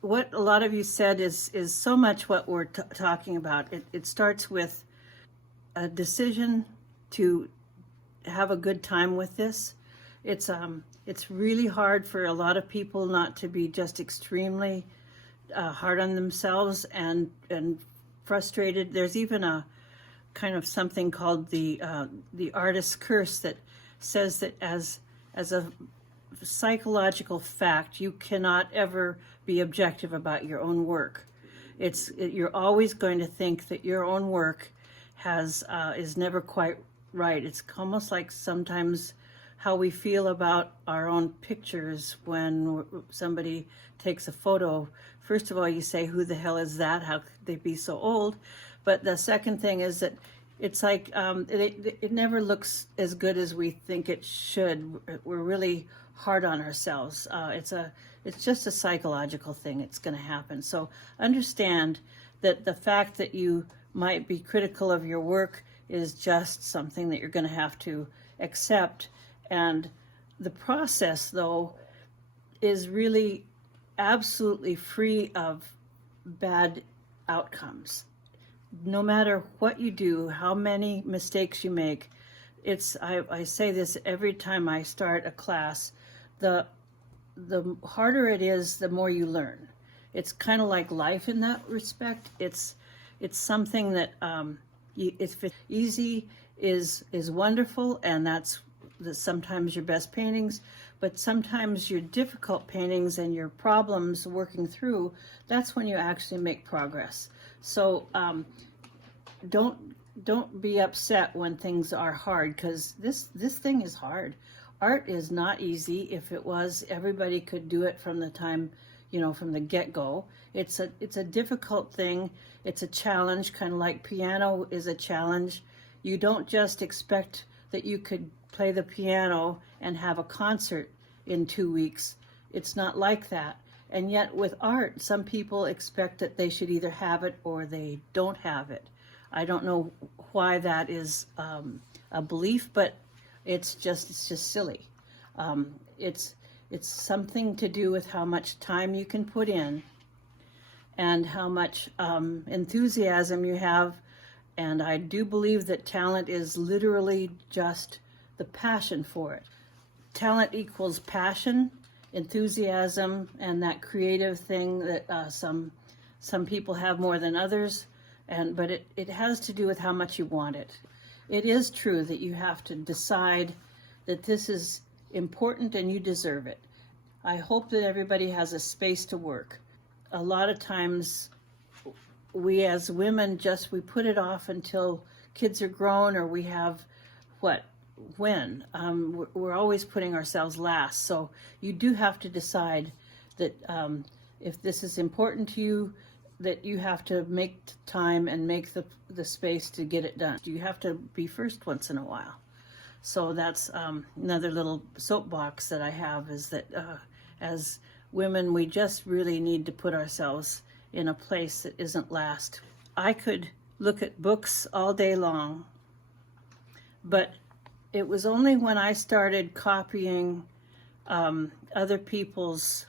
what a lot of you said is so much what we're talking about. It starts with a decision to have a good time with this. It's really hard for a lot of people not to be just extremely hard on themselves and frustrated. There's even a kind of something called the artist's curse that says that as a psychological fact, you cannot ever be objective about your own work. You're always going to think that your own work is never quite right. It's almost like sometimes how we feel about our own pictures when somebody takes a photo. First of all, you say, who the hell is that? How could they be so old? But the second thing is that it's like it never looks as good as we think it should. We're really hard on ourselves. It's just a psychological thing. It's going to happen. So understand that the fact that you might be critical of your work is just something that you're going to have to accept. And the process, though, is really absolutely free of bad outcomes. No matter what you do, how many mistakes you make, I say this every time I start a class, the harder it is, the more you learn. It's kind of like life in that respect. It's something that it's easy is wonderful, and that's sometimes your best paintings, but sometimes your difficult paintings and your problems working through, that's when you actually make progress. So don't be upset when things are hard, because this thing is hard. Art is not easy. If it was, everybody could do it from the time, from the get-go. It's a difficult thing. It's a challenge, kind of like piano is a challenge. You don't just expect that you could play the piano and have a concert in 2 weeks. It's not like that. And yet with art, some people expect that they should either have it or they don't have it. I don't know why that is a belief, but it's just silly. It's something to do with how much time you can put in and how much enthusiasm you have. And I do believe that talent is literally just the passion for it. Talent equals passion, enthusiasm, and that creative thing that some people have more than others. But it has to do with how much you want it. It is true that you have to decide that this is important and you deserve it. I hope that everybody has a space to work. A lot of times we as women we put it off until kids are grown, or we have when. We're always putting ourselves last. So you do have to decide that if this is important to you, that you have to make time and make the space to get it done. You have to be first once in a while. So that's another little soapbox that I have, is that as women, we just really need to put ourselves in a place that isn't last. I could look at books all day long, but it was only when I started copying other people's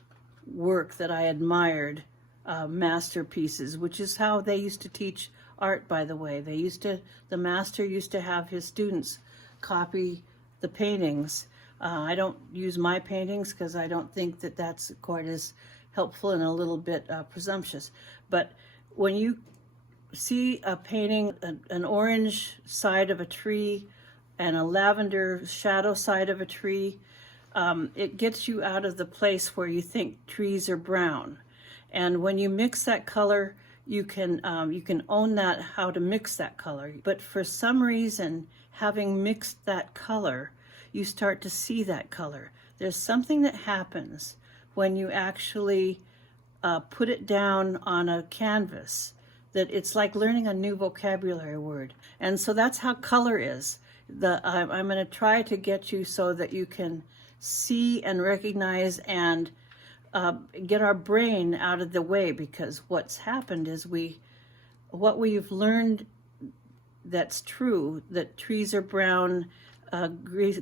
work that I admired masterpieces, which is how they used to teach art, by the way. The master used to have his students copy the paintings. I don't use my paintings because I don't think that that's quite as helpful and a little bit presumptuous. But when you see a painting, an orange side of a tree and a lavender shadow side of a tree, it gets you out of the place where you think trees are brown. And when you mix that color, you can own that, how to mix that color. But for some reason, having mixed that color, you start to see that color. There's something that happens when you actually put it down on a canvas, that it's like learning a new vocabulary word. And so that's how color is. I'm going to try to get you so that you can see and recognize and get our brain out of the way, because what's happened is what we've learned that's true, that trees are brown,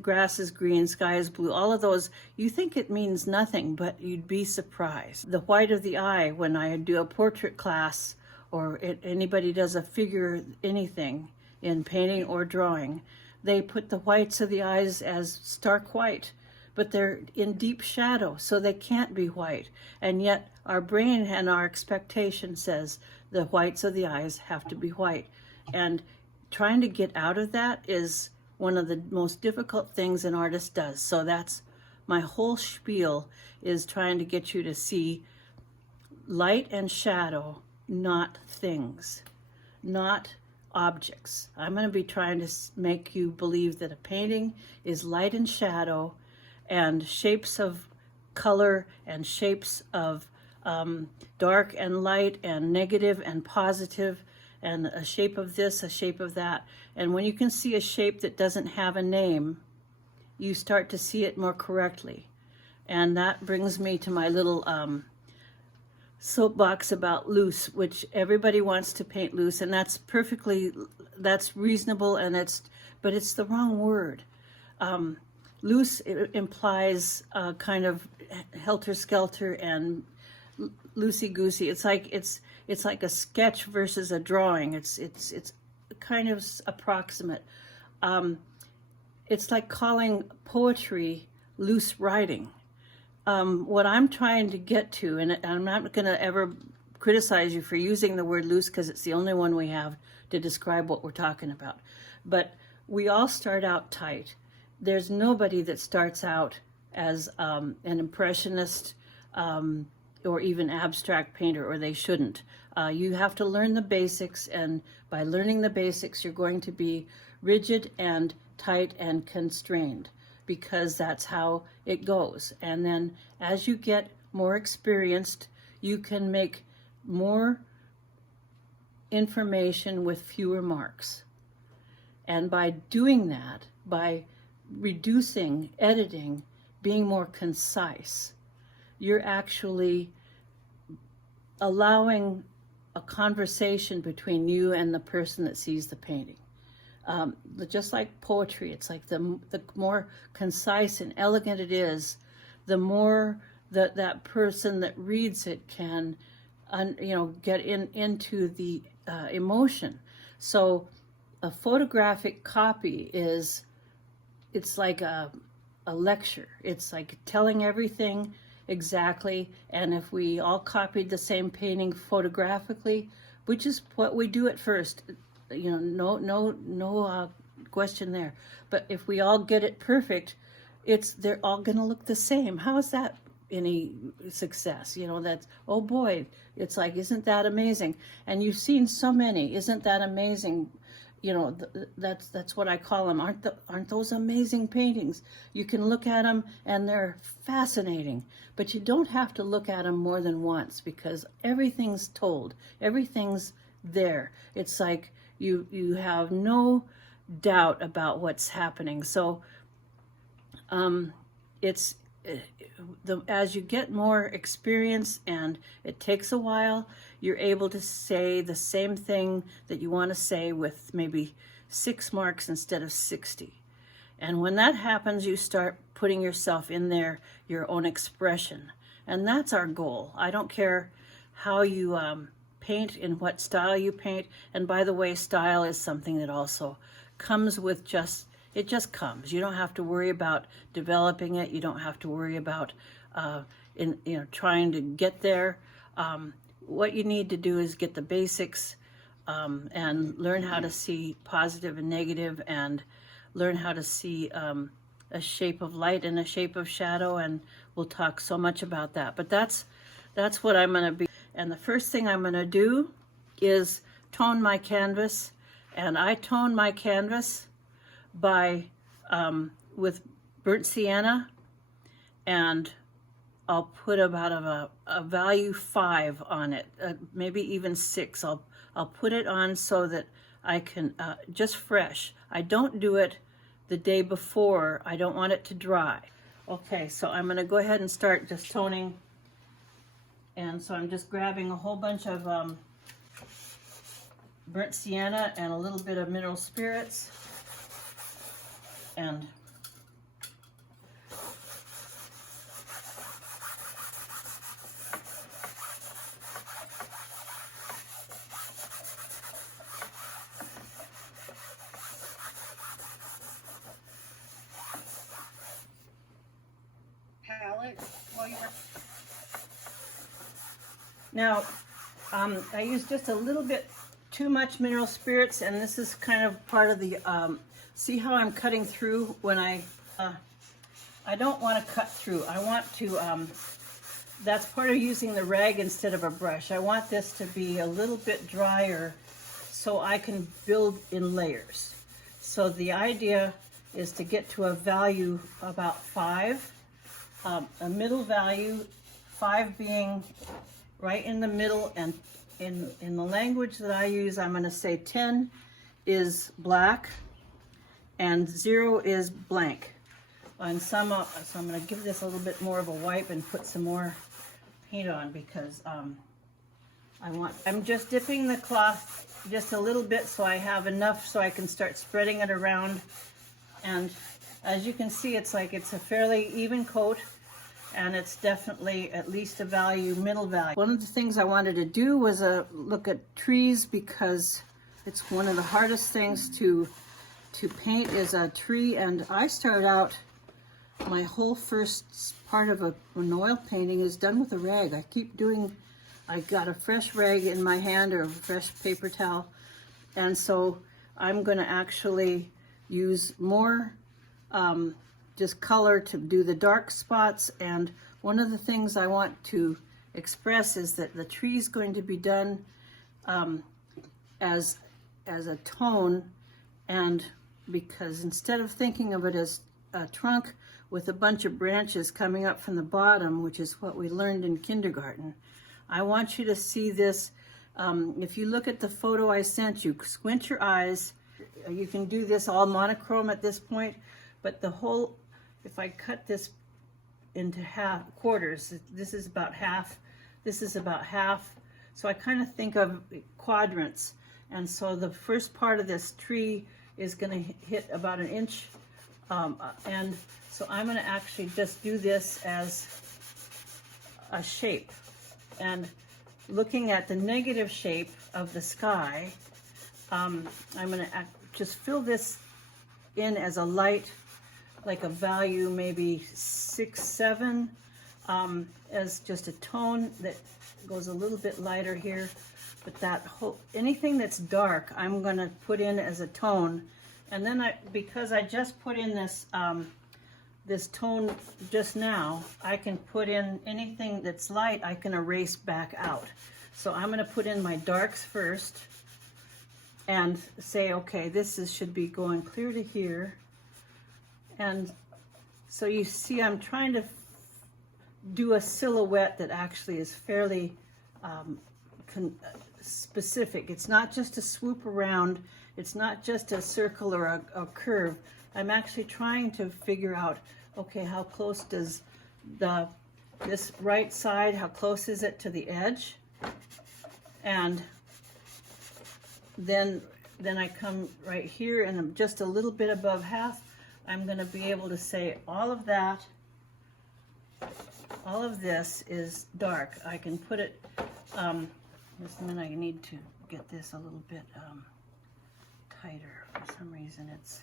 grass is green, sky is blue, all of those, you think it means nothing, but you'd be surprised. The white of the eye, when I do a portrait class, or anybody does a figure anything in painting or drawing, they put the whites of the eyes as stark white, but they're in deep shadow, so they can't be white. And yet our brain and our expectation says the whites of the eyes have to be white. And trying to get out of that is one of the most difficult things an artist does. So that's my whole spiel, is trying to get you to see light and shadow, not things, not objects. I'm going to be trying to make you believe that a painting is light and shadow and shapes of color and shapes of dark and light and negative and positive, and a shape of this, a shape of that. And when you can see a shape that doesn't have a name, you start to see it more correctly. And that brings me to my little soapbox about loose, which everybody wants to paint loose, and that's reasonable, and but it's the wrong word. Loose implies kind of helter-skelter and loosey-goosey. It's like a sketch versus a drawing. It's kind of approximate. It's like calling poetry loose writing. What I'm trying to get to, and I'm not going to ever criticize you for using the word loose because it's the only one we have to describe what we're talking about, but we all start out tight. There's nobody that starts out as an impressionist or even abstract painter, or they shouldn't. You have to learn the basics, and by learning the basics, you're going to be rigid and tight and constrained, because that's how it goes. And then as you get more experienced, you can make more information with fewer marks. And by doing that, by reducing, editing, being more concise, you're actually allowing a conversation between you and the person that sees the painting. Just like poetry, it's like the more concise and elegant it is, the more that person that reads it can, get into the emotion. So a photographic copy it's like a lecture. It's like telling everything exactly. And if we all copied the same painting photographically, which is what we do at first, no question there. But if we all get it perfect, they're all going to look the same. How is that any success? That's, oh boy, it's like, isn't that amazing? And you've seen so many, isn't that amazing? That's what I call them. Aren't those amazing paintings? You can look at them and they're fascinating, but you don't have to look at them more than once, because everything's told, everything's there. It's like you have no doubt about what's happening. So as you get more experience, and it takes a while, you're able to say the same thing that you want to say with maybe 6 marks instead of 60. And when that happens, you start putting yourself in there, your own expression. And that's our goal. I don't care how you paint, in what style you paint. And by the way, style is something that also comes with it just comes. You don't have to worry about developing it. You don't have to worry about trying to get there. What you need to do is get the basics and learn how to see positive and negative, and learn how to see a shape of light and a shape of shadow, and we'll talk so much about that. But that's what I'm going to be. And the first thing I'm going to do is tone my canvas, and I tone my canvas by with burnt sienna, and I'll put about a value 5 on it, maybe even 6. I'll put it on so that I can, just fresh. I don't do it the day before. I don't want it to dry. Okay, so I'm going to go ahead and start just toning. And so I'm just grabbing a whole bunch of burnt sienna and a little bit of mineral spirits. and palette while you were... Now, I use just a little bit too much mineral spirits, and this is kind of part of the, see how I'm cutting through when I don't want to cut through. I want to, that's part of using the rag instead of a brush. I want this to be a little bit drier so I can build in layers. So the idea is to get to a value about 5, a middle value, 5 being right in the middle, and in the language that I use, I'm going to say 10 is black and 0 is blank. And some, so I'm going to give this a little bit more of a wipe and put some more paint on, because I'm just dipping the cloth just a little bit so I have enough so I can start spreading it around. And as you can see, it's like it's a fairly even coat, and it's definitely at least a value, middle value. One of the things I wanted to do was look at trees, because it's one of the hardest things to paint is a tree. And I start out, my whole first part of an oil painting is done with a rag. I keep doing, I got a fresh rag in my hand or a fresh paper towel, and so I'm going to actually use more just color to do the dark spots. And one of the things I want to express is that the tree is going to be done as a tone, and because instead of thinking of it as a trunk with a bunch of branches coming up from the bottom, which is what we learned in kindergarten, I want you to see this. If you look at the photo I sent you, squint your eyes. You can do this all monochrome at this point, but the whole, if I cut this into quarters, this is about half, this is about half. So I kind of think of quadrants. And so the first part of this tree is going to hit about 1 inch. And so I'm going to actually just do this as a shape. And looking at the negative shape of the sky, I'm going to just fill this in as a light, like a value maybe 6, 7, as just a tone that goes a little bit lighter here. But that whole, anything that's dark, I'm going to put in as a tone. And then because I just put in this this tone just now, I can put in anything that's light, I can erase back out. So I'm going to put in my darks first and say, okay, should be going clear to here. And so you see, I'm trying to do a silhouette that actually is fairly specific. It's not just a swoop around. It's not just a circle or a curve. I'm actually trying to figure out, okay, how close does this right side, how close is it to the edge? And then I come right here, and I'm just a little bit above half. I'm going to be able to say all of that, all of this is dark. I can put it, just a minute, I need to get this a little bit tighter. For some reason it's,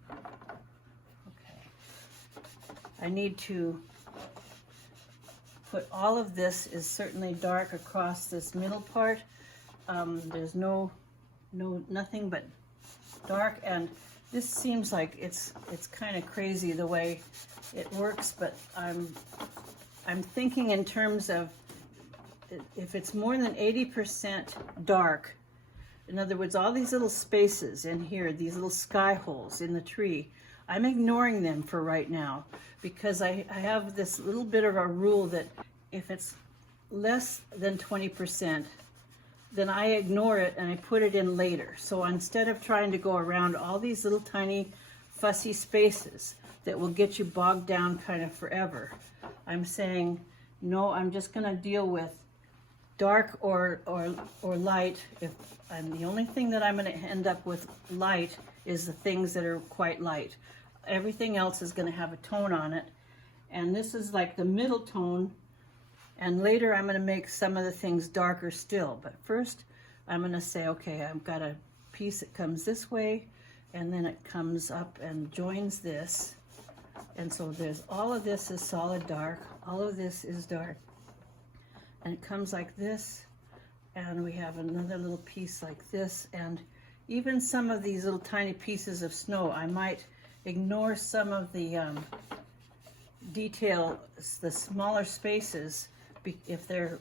okay. I need to put all of this is certainly dark across this middle part. There's nothing but dark, and this seems like it's kind of crazy the way it works, but I'm thinking in terms of if it's more than 80% dark, in other words, all these little spaces in here, these little sky holes in the tree, I'm ignoring them for right now, because I have this little bit of a rule that if it's less than 20%, then I ignore it and I put it in later. So instead of trying to go around all these little tiny fussy spaces that will get you bogged down kind of forever, I'm saying, no, I'm just going to deal with dark or light. And the only thing that I'm going to end up with light is the things that are quite light. everything else is going to have a tone on it. And this is like the middle tone. And later I'm going to make some of the things darker still. But first I'm going to say, okay, I've got a piece that comes this way, and then it comes up and joins this. And so there's all of this is solid dark. All of this is dark. And it comes like this. And we have another little piece like this. And even some of these little tiny pieces of snow, I might ignore some of the detail, the smaller spaces, if they're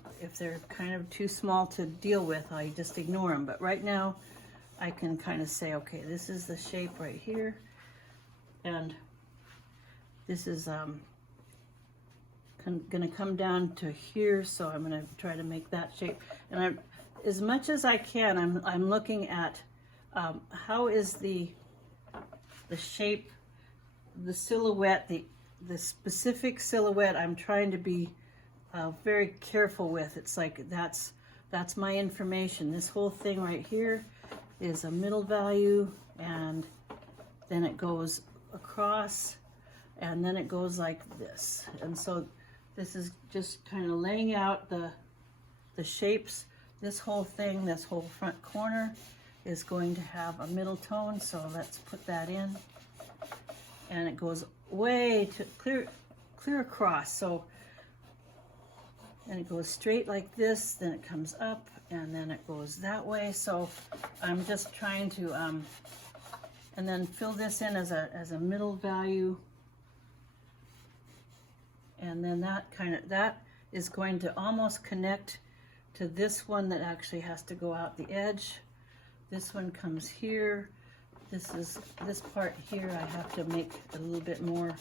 kind of too small to deal with, I just ignore them. But right now I can kind of say, okay, this is the shape right here, and this is gonna come down to here, so I'm gonna try to make that shape. And as much as I can, I'm looking at how is the shape, the silhouette, the specific silhouette I'm trying to be very careful with. It's like that's my information. This whole thing right here is a middle value, and then it goes across, and then it goes like this. And so this is just kind of laying out the shapes. This whole thing, this whole front corner is going to have a middle tone, so let's put that in. And it goes way to clear across. So, and it goes straight like this, then it comes up, and then it goes that way. So I'm just trying to, and then fill this in as a middle value. And then that is going to almost connect to this one that actually has to go out the edge. This one comes here. This part here I have to make a little bit more.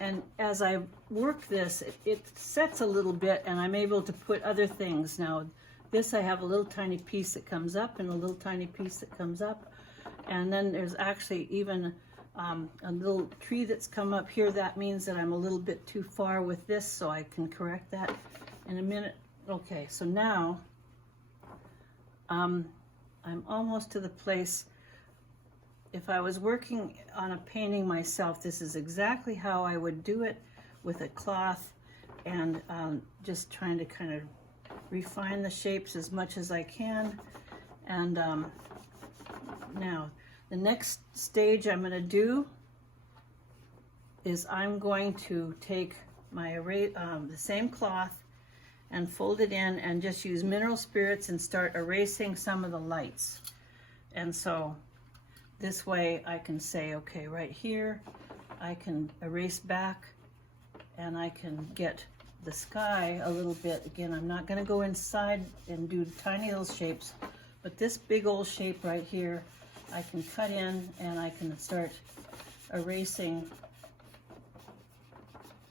And as I work this, it sets a little bit, and I'm able to put other things. Now, this I have a little tiny piece that comes up and a little tiny piece that comes up. And then there's actually even a little tree that's come up here. That means that I'm a little bit too far with this, so I can correct that in a minute. Okay, so now I'm almost to the place. If I was working on a painting myself, this is exactly how I would do it, with a cloth, and just trying to kind of refine the shapes as much as I can. And now the next stage I'm going to do is I'm going to take my the same cloth and fold it in and just use mineral spirits and start erasing some of the lights. And so this way I can say, okay, right here I can erase back, and I can get the sky a little bit. Again, I'm not going to go inside and do tiny little shapes, but this big old shape right here I can cut in, and I can start erasing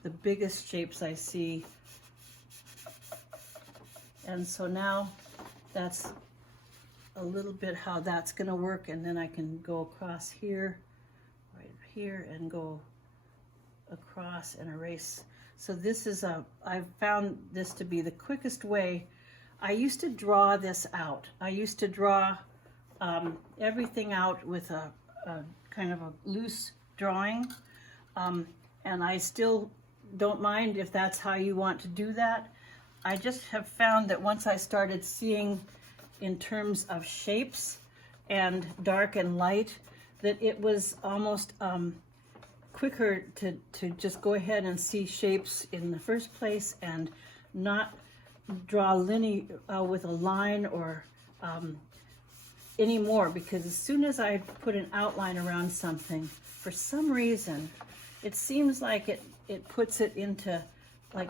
the biggest shapes I see. And so now that's a little bit how that's going to work, and then I can go across here, right here, and go across and erase. So this is I've found this to be the quickest way. I used to draw this out. I used to draw everything out with a kind of a loose drawing, and I still don't mind if that's how you want to do that. I just have found that once I started seeing in terms of shapes and dark and light, that it was almost quicker to just go ahead and see shapes in the first place and not draw linear with a line or anymore, because as soon as I put an outline around something, for some reason it seems like it puts it into like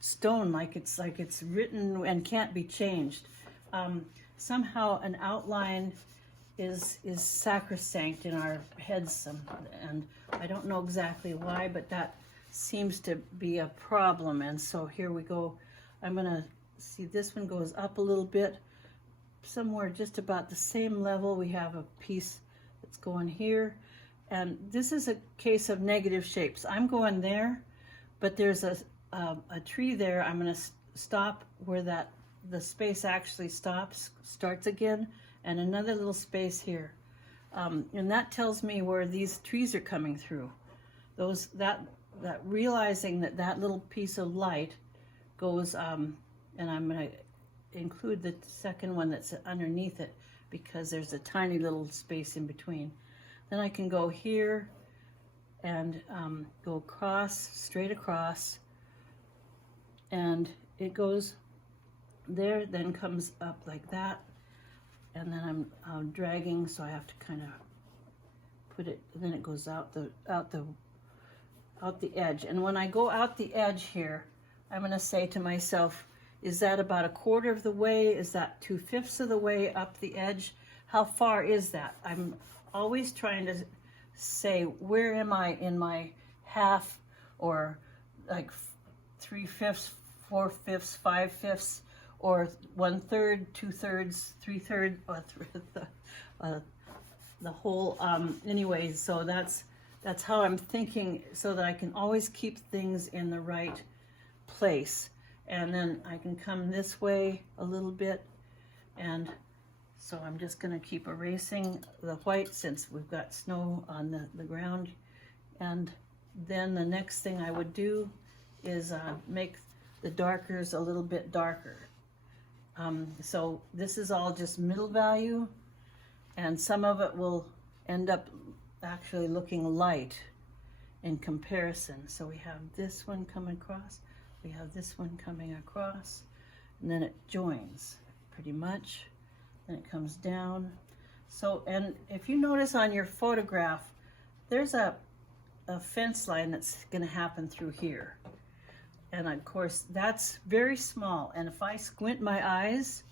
stone, like it's written and can't be changed. Somehow an outline is sacrosanct in our heads, and I don't know exactly why, but that seems to be a problem. And so here we go. I'm gonna see this one goes up a little bit, somewhere just about the same level. We have a piece that's going here, and this is a case of negative shapes. I'm going there, but there's a tree there. I'm going to stop where the space actually starts again, and another little space here. And that tells me where these trees are coming through. That realizing that little piece of light goes, and I'm going to include the second one that's underneath it because there's a tiny little space in between. Then I can go here and go across, straight across, and it goes there, then comes up like that, and then I'm dragging, so I have to kind of put it, and then it goes out the edge. And when I go out the edge here, I'm going to say to myself, is that about a quarter of the way? Is that 2/5 of the way up the edge? How far is that? I'm always trying to say, where am I in my half, or like 3/5, 4/5, 5/5, or 1/3, 2/3, 3/3, or the whole. Anyway, so that's how I'm thinking, so that I can always keep things in the right place. And then I can come this way a little bit, and so I'm just going to keep erasing the white since we've got snow on the ground. And then the next thing I would do is make the darkers a little bit darker. So this is all just middle value, and some of it will end up actually looking light in comparison. So we have this one coming across, we have this one coming across, and then it joins pretty much. Then it comes down. So, and if you notice on your photograph, there's a fence line that's going to happen through here. And of course, that's very small. And if I squint my eyes,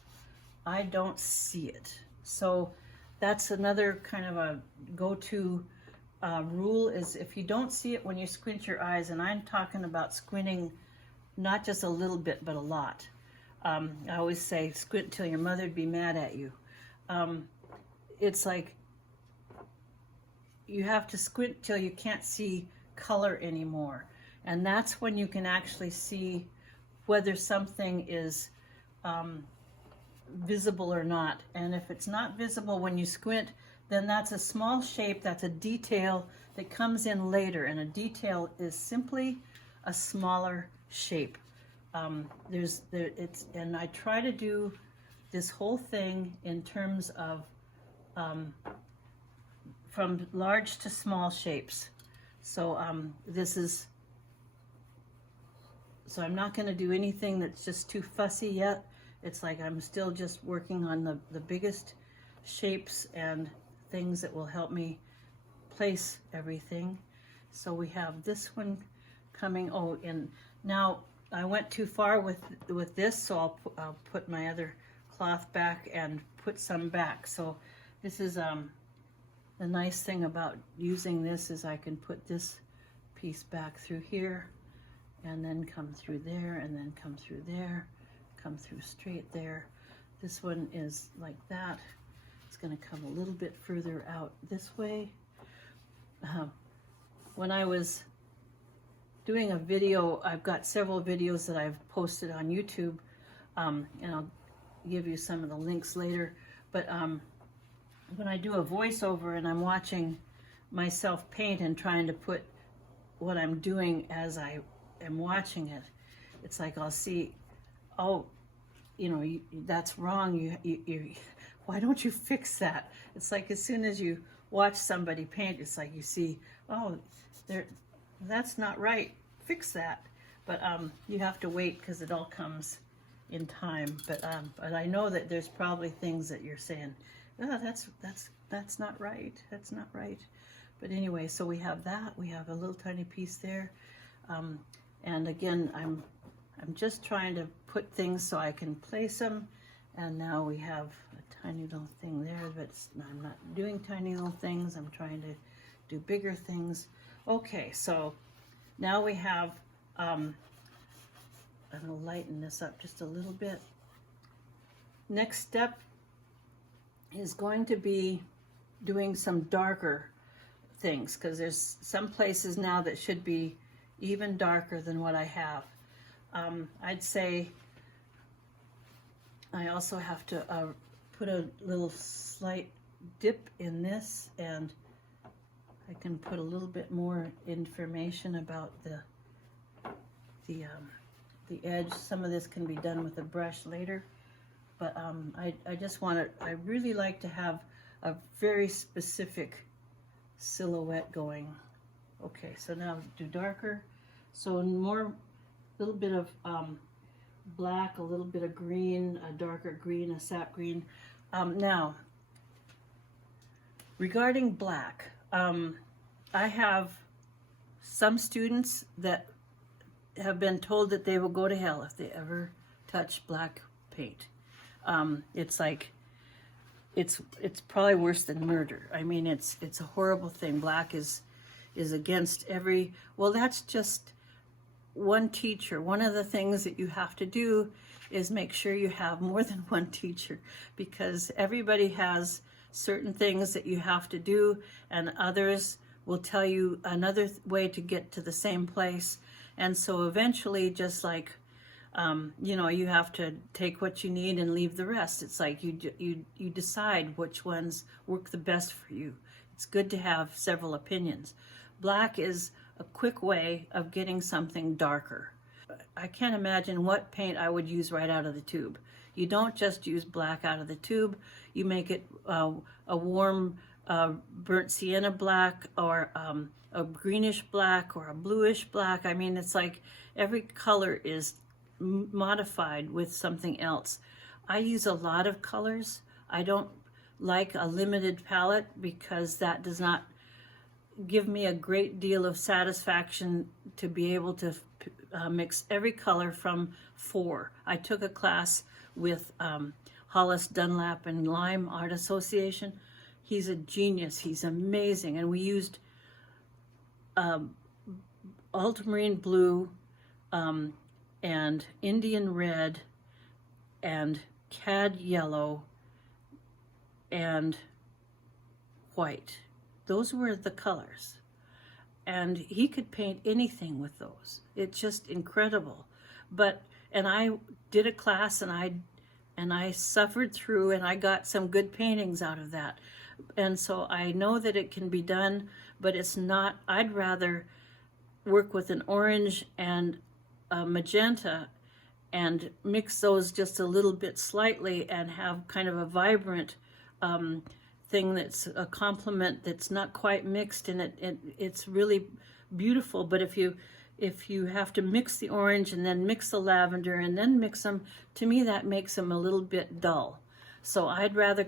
I don't see it. So that's another kind of a go-to rule, is if you don't see it when you squint your eyes, and I'm talking about squinting not just a little bit, but a lot. I always say, squint till your mother'd be mad at you. It's like you have to squint till you can't see color anymore. And that's when you can actually see whether something is visible or not. And if it's not visible when you squint, then that's a small shape, that's a detail that comes in later. And a detail is simply a smaller shape. And I try to do this whole thing in terms of from large to small shapes. So so I'm not going to do anything that's just too fussy yet. It's like I'm still just working on the biggest shapes and things that will help me place everything. So we have this one coming. Oh, and now I went too far with this, so I'll put my other cloth back and put some back. So this is the nice thing about using this is I can put this piece back through here, and then come through there, and then come through there, come through straight there. This one is like that. It's going to come a little bit further out this way. When I was doing a video, I've got several videos that I've posted on YouTube, and I'll give you some of the links later. But when I do a voiceover and I'm watching myself paint and trying to put what I'm doing as I am watching it, it's like I'll see, oh, that's wrong. You why don't you fix that? It's like as soon as you watch somebody paint, it's like you see, oh, that's not right. Fix that. But you have to wait because it all comes in time. But I know that there's probably things that you're saying, oh, that's not right. That's not right. But anyway, so we have that. We have a little tiny piece there. And again, I'm just trying to put things so I can place them. And now we have a tiny little thing there, but I'm not doing tiny little things. I'm trying to do bigger things. Okay, so now we have, I'm going to lighten this up just a little bit. Next step is going to be doing some darker things, because there's some places now that should be even darker than what I have. I'd say I also have to put a little slight dip in this, and I can put a little bit more information about the edge. Some of this can be done with a brush later, but I just want to, I really like to have a very specific silhouette going. Okay, so now do darker. So more, little bit of black, a little bit of green, a darker green, a sap green. Now, regarding black, I have some students that have been told that they will go to hell if they ever touch black paint. It's like, it's probably worse than murder. I mean, it's a horrible thing. Black is against every, well, that's just one teacher. One of the things that you have to do is make sure you have more than one teacher, because everybody has certain things that you have to do, and others will tell you another way to get to the same place. And so eventually, just like, you know, you have to take what you need and leave the rest. It's like you decide which ones work the best for you. It's good to have several opinions. Black is a quick way of getting something darker. I can't imagine what paint I would use right out of the tube. You don't just use black out of the tube. You make it a warm burnt sienna black, or a greenish black, or a bluish black. I mean, it's like every color is modified with something else. I use a lot of colors. I don't like a limited palette, because that does not give me a great deal of satisfaction to be able to mix every color from 4. I took a class with Hollis Dunlap and Lime Art Association. He's a genius. He's amazing. And we used ultramarine blue and Indian red and cad yellow and white. Those were the colors. And he could paint anything with those. It's just incredible. And I did a class, and I suffered through, and I got some good paintings out of that. And so I know that it can be done, but it's not, I'd rather work with an orange and a magenta and mix those just a little bit slightly and have kind of a vibrant thing that's a complement that's not quite mixed, and it's really beautiful. But if you have to mix the orange and then mix the lavender and then mix them, to me that makes them a little bit dull. So I'd rather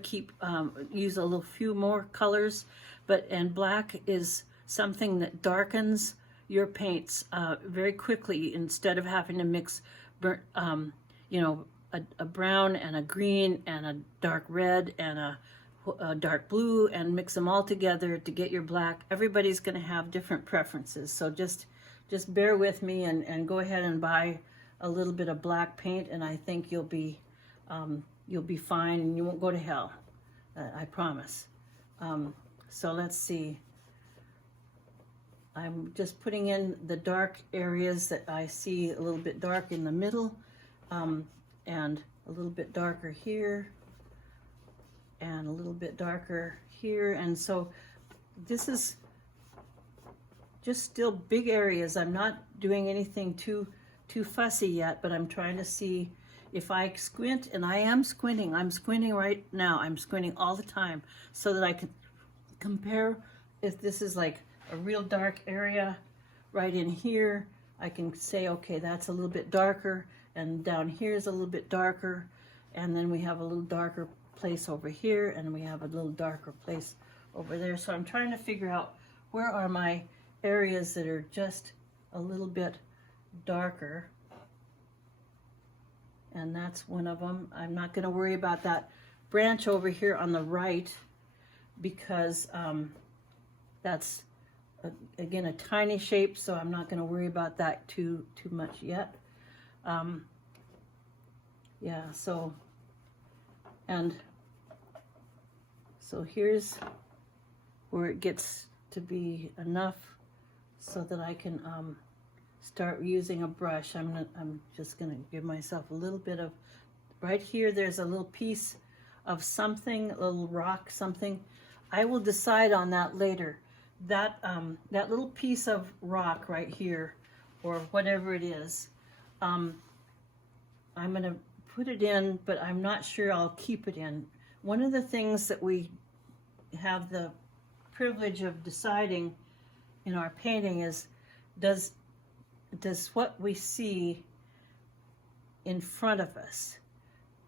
use a little few more colors, and black is something that darkens your paints very quickly, instead of having to mix burnt, you know, a brown and a green and a dark red and a dark blue, and mix them all together to get your black. Everybody's going to have different preferences, so just bear with me and go ahead and buy a little bit of black paint, and I think you'll be fine, and you won't go to hell. I promise. So let's see. I'm just putting in the dark areas that I see a little bit dark in the middle, and a little bit darker here, and a little bit darker here. And so this is just still big areas. I'm not doing anything too fussy yet, but I'm trying to see if I squint, and I am squinting. I'm squinting right now. I'm squinting all the time so that I can compare. If this is like a real dark area right in here, I can say, okay, that's a little bit darker, and down here is a little bit darker, and then we have a little darker place over here, and we have a little darker place over there. So I'm trying to figure out where are my areas that are just a little bit darker, and that's one of them. I'm not going to worry about that branch over here on the right, because that's again a tiny shape, so I'm not going to worry about that too much yet. Yeah, so here's where it gets to be enough so that I can start using a brush. I'm just gonna give myself a little bit of, right here there's a little piece of something, a little rock, something. I will decide on that later. That little piece of rock right here, or whatever it is, I'm going to put it in, but I'm not sure I'll keep it in. One of the things that we have the privilege of deciding in our painting is, does what we see in front of us,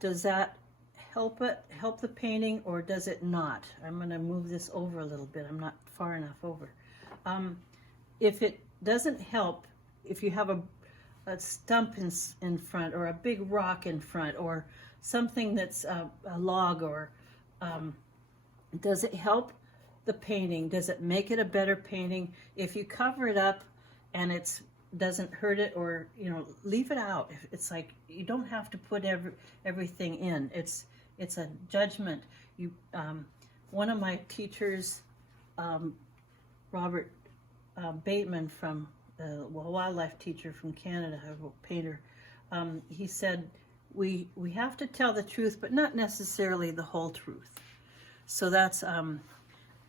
does that help the painting, or does it not? I'm going to move this over a little bit. I'm not far enough over. If it doesn't help, if you have a stump in front, or a big rock in front, or something that's a log, or does it help the painting? Does it make it a better painting? If you cover it up and it doesn't hurt it, or leave it out. It's like, you don't have to put everything in. It's a judgment. One of my teachers, Robert Bateman, from a wildlife teacher from Canada, a painter, he said, we have to tell the truth, but not necessarily the whole truth. So that's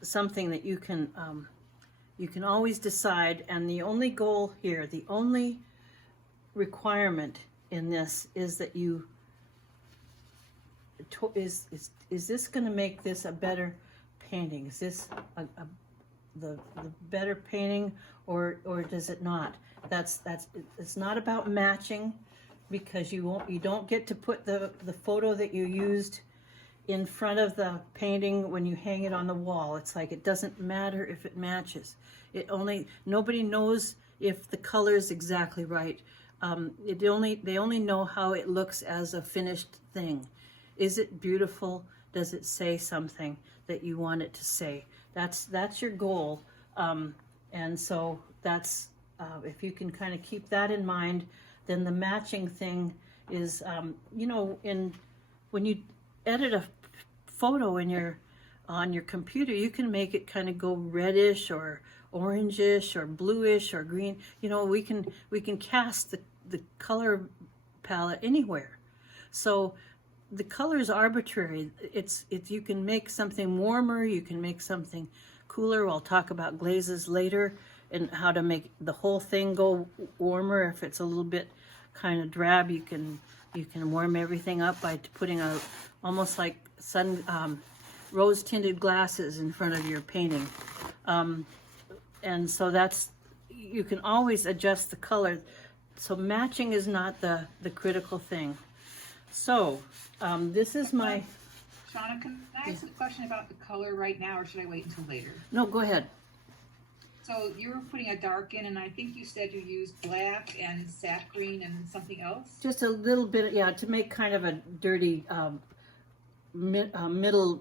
something that you can always decide. And the only goal here, the only requirement in this, is that is this going to make this a better painting? Is this the better painting, or does it not? It's not about matching, because you don't get to put the photo that you used in front of the painting when you hang it on the wall. It's like, it doesn't matter if it matches. Nobody knows if the color is exactly right. They only know how it looks as a finished thing. Is it beautiful? Does it say something that you want it to say? That's your goal. And so that's, if you can kind of keep that in mind, then the matching thing is, when you edit a photo on your computer, you can make it kind of go reddish, or orangish, or bluish, or green. We can cast the color palette anywhere. So the color is arbitrary. You can make something warmer, you can make something cooler. I'll talk about glazes later, and how to make the whole thing go warmer. If it's a little bit kind of drab, you can warm everything up by putting almost like rose tinted glasses in front of your painting. And so you can always adjust the color. So matching is not the critical thing. So this is my... Shauna, can I ask a question about the color right now, or should I wait until later? No, go ahead. So you were putting a dark in, and I think you said you used black and sap green and something else? Just a little bit, yeah, to make kind of a dirty middle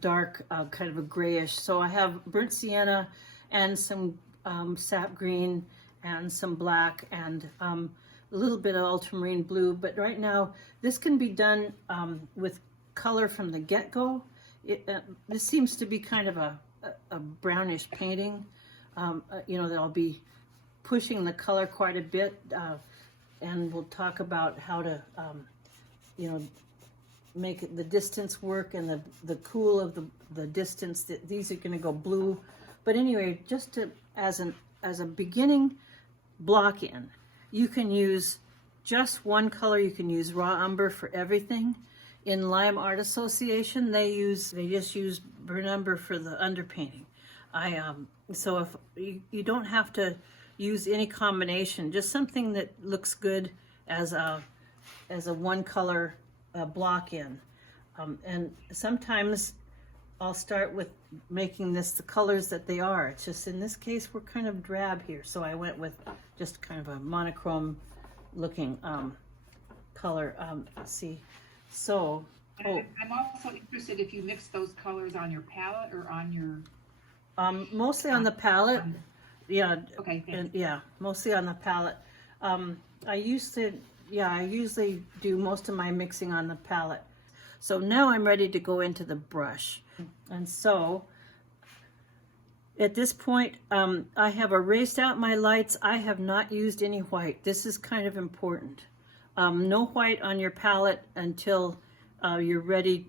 dark, kind of a grayish. So I have burnt sienna and some sap green and some black and a little bit of ultramarine blue. But right now, this can be done with color from the get-go. This seems to be kind of a brownish that I'll be pushing the color quite a bit, and we'll talk about how to make the distance work, and the cool of the distance. These are going to go blue, but anyway, just as a beginning block in, you can use just one color. You can use raw umber for everything. In Lime Art Association, they just use burnt umber for the underpainting. So if you don't have to use any combination, just something that looks good as a one color block in. And sometimes I'll start with making this the colors that they are. It's just, in this case, we're kind of drab here, so I went with just kind of a monochrome looking color. Let's see. So, I'm also interested if you mix those colors on your palette or on your... mostly on the palette. Yeah. Okay, thanks. Yeah, mostly on the palette. I usually do most of my mixing on the palette. So now I'm ready to go into the brush. And so at this point, I have erased out my lights. I have not used any white. This is kind of important. No white on your palette until you're ready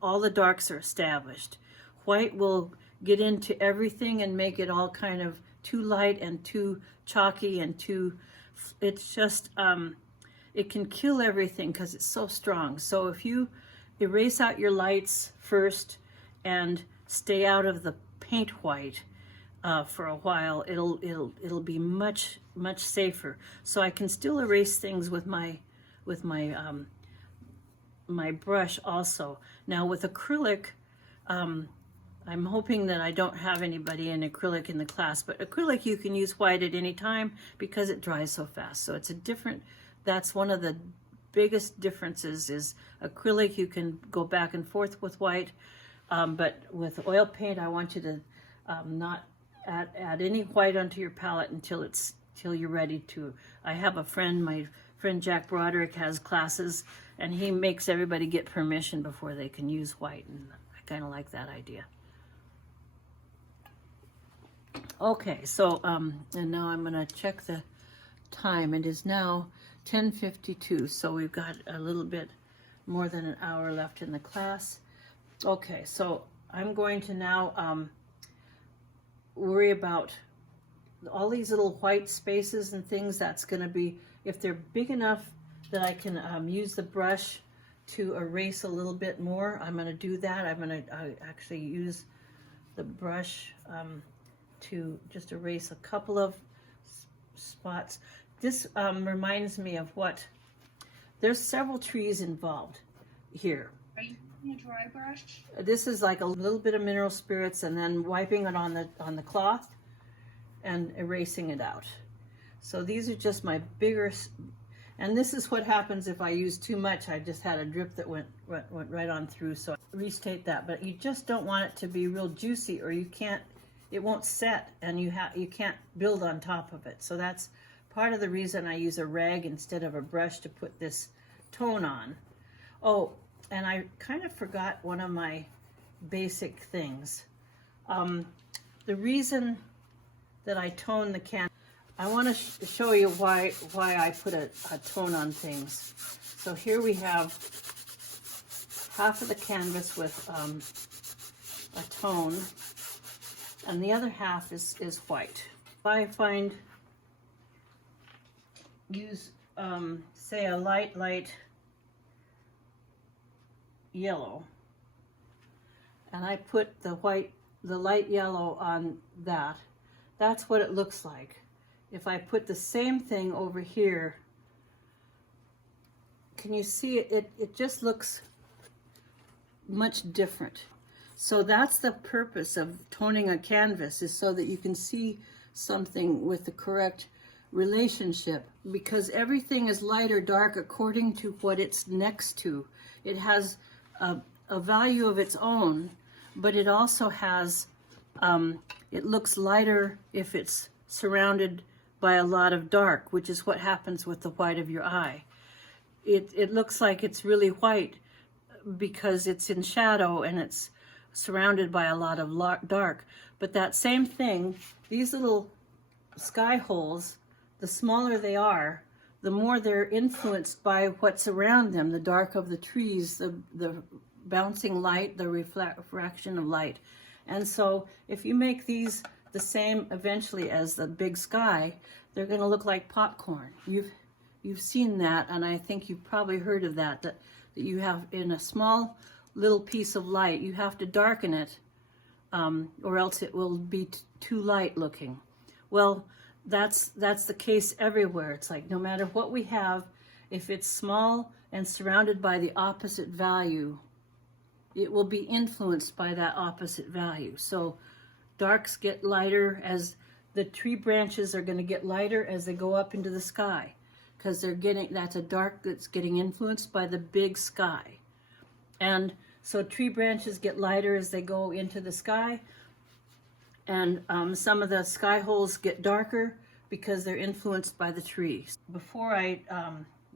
all the darks are established. White will get into everything and make it all kind of too light and too chalky and it's just, it can kill everything because it's so strong. So if you erase out your lights first and stay out of the paint white for a while, it'll be much safer. So I can still erase things with my my brush also. Now with acrylic, I'm hoping that I don't have anybody in acrylic in the class, but acrylic you can use white at any time because it dries so fast. So it's a different, that's one of the biggest differences is acrylic you can go back and forth with white, but with oil paint I want you to not add any white onto your palette until you're ready to. I have a friend, my friend Jack Broderick has classes, and he makes everybody get permission before they can use white, and I kind of like that idea. Okay, so and now I'm gonna check the time. It is now 10:52, so we've got a little bit more than an hour left in the class. Okay, so I'm going to now worry about all these little white spaces and things. That's going to be, if they're big enough that I can use the brush to erase a little bit more, I'm going to do that. I'm going to actually use the brush to just erase a couple of spots. This reminds me of there's several trees involved here. Are you using a dry brush? This is like a little bit of mineral spirits and then wiping it on the cloth and erasing it out. So these are just my bigger, and this is what happens if I use too much. I just had a drip that went right on through, so I restate that. But you just don't want it to be real juicy, or it won't set, and you can't build on top of it. So that's part of the reason I use a rag instead of a brush to put this tone on. Oh, and I kind of forgot one of my basic things. The reason that I tone the canvas, I want to show you why I put a tone on things. So here we have half of the canvas with a tone, and the other half is white. If I use say a light yellow, and I put the light yellow on that's what it looks like. If I put the same thing over here, can you see it? It just looks much different. So that's the purpose of toning a canvas, is so that you can see something with the correct relationship, because everything is light or dark according to what it's next to. It has a value of its own, but it also has, it looks lighter if it's surrounded by a lot of dark, which is what happens with the white of your eye. It looks like it's really white because it's in shadow and it's surrounded by a lot of dark. But that same thing, these little sky holes, the smaller they are, the more they're influenced by what's around them, the dark of the trees, the bouncing light, the refraction of light. And so if you make these the same eventually as the big sky, they're going to look like popcorn. You've seen that, and I think you've probably heard of that you have in a small little piece of light, you have to darken it, or else it will be too light looking. Well, that's the case everywhere. It's like no matter what we have, if it's small and surrounded by the opposite value, it will be influenced by that opposite value. So darks get lighter as the tree branches are going to get lighter as they go up into the sky, because that's a dark that's getting influenced by the big sky. And so tree branches get lighter as they go into the sky, and some of the sky holes get darker because they're influenced by the trees. Before I